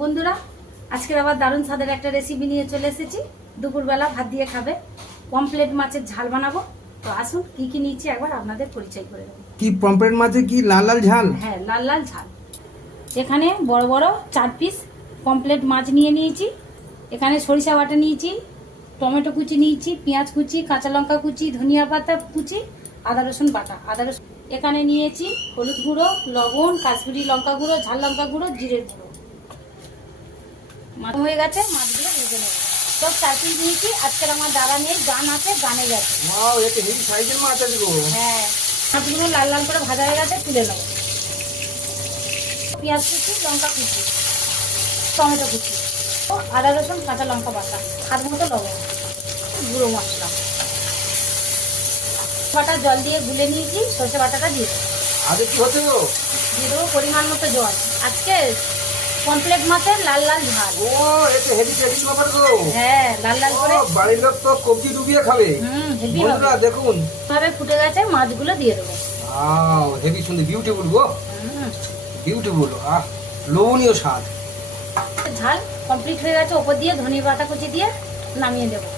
বন্ধুরা আজকের আবার দারুণ স্বাদের একটা রেসিপি নিয়ে চলে এসেছি। দুপুরবেলা ভাত দিয়ে খাবে। পমপ্লেট মাছের ঝাল বানাবো। তো আসুন কি কি নিচ্ছি একবার আপনাদের পরিচয় করে দেবো। কি পম্পলেট মাছে কি লাল লাল ঝাল? হ্যাঁ লাল লাল ঝাল। এখানে বড় বড় চার পিস পমপ্লেট মাছ নিয়ে নিয়েছি। এখানে সরিষা বাটা নিয়েছি টমেটো কুচি নিয়েছি পেঁয়াজ কুচি কাঁচা লঙ্কা কুচি ধনিয়া পাতা কুচি আদা রসুন বাটা। আদা রসুন এখানে নিয়েছি হলুদ গুঁড়ো লবণ কাশ্মীরি লঙ্কা গুঁড়ো ঝাল লঙ্কা গুঁড়ো জিরের গুঁড়ো। মাছ হয়ে গেছে মাছগুলো ভেজে নেব। সব চার পিস নিয়েছি আজকের আমার দাদা নেই গান আছে গানে গেছে। হ্যাঁ মাছগুলো লাল লাল করে ভাজা হয়ে গেছে তুলে নেব। পেঁয়াজ কুচি লঙ্কা কুচি টমেটো কুচি ও আদা রসুন কাঁচা লঙ্কা বাটা স্বাদ মতো লবণ গুঁড়ো মশলা। বাটা জল দিয়ে গুলে নিয়েছি সর্ষে বাটাটা দিয়ে দেবো। আগে কি হচ্ছে দিয়ে দেবো পরিমাণ মতো জল। আজকে কমপ্লেট মাছের লাল লাল ঝাল। ও এতে হেভি হেভি ব্যাপার গো হ্যাঁ লাল লাল করে। বাড়ির লোক তো কবজি ডুবিয়ে খাবে। হুম হেভি বন্ধুরা দেখুন। ভাবে ফুটে গেছে মাছগুলো দিয়ে দেবো। আও হেভি সুন্দর বিউটিফুল গো। বিউটিফুল আহ লোভনীয় স্বাদ। ঝাল কমপ্লিট হয়ে গেছে ওপর দিয়ে ধনে পাতা কুচি দিয়ে নামিয়ে দেবো।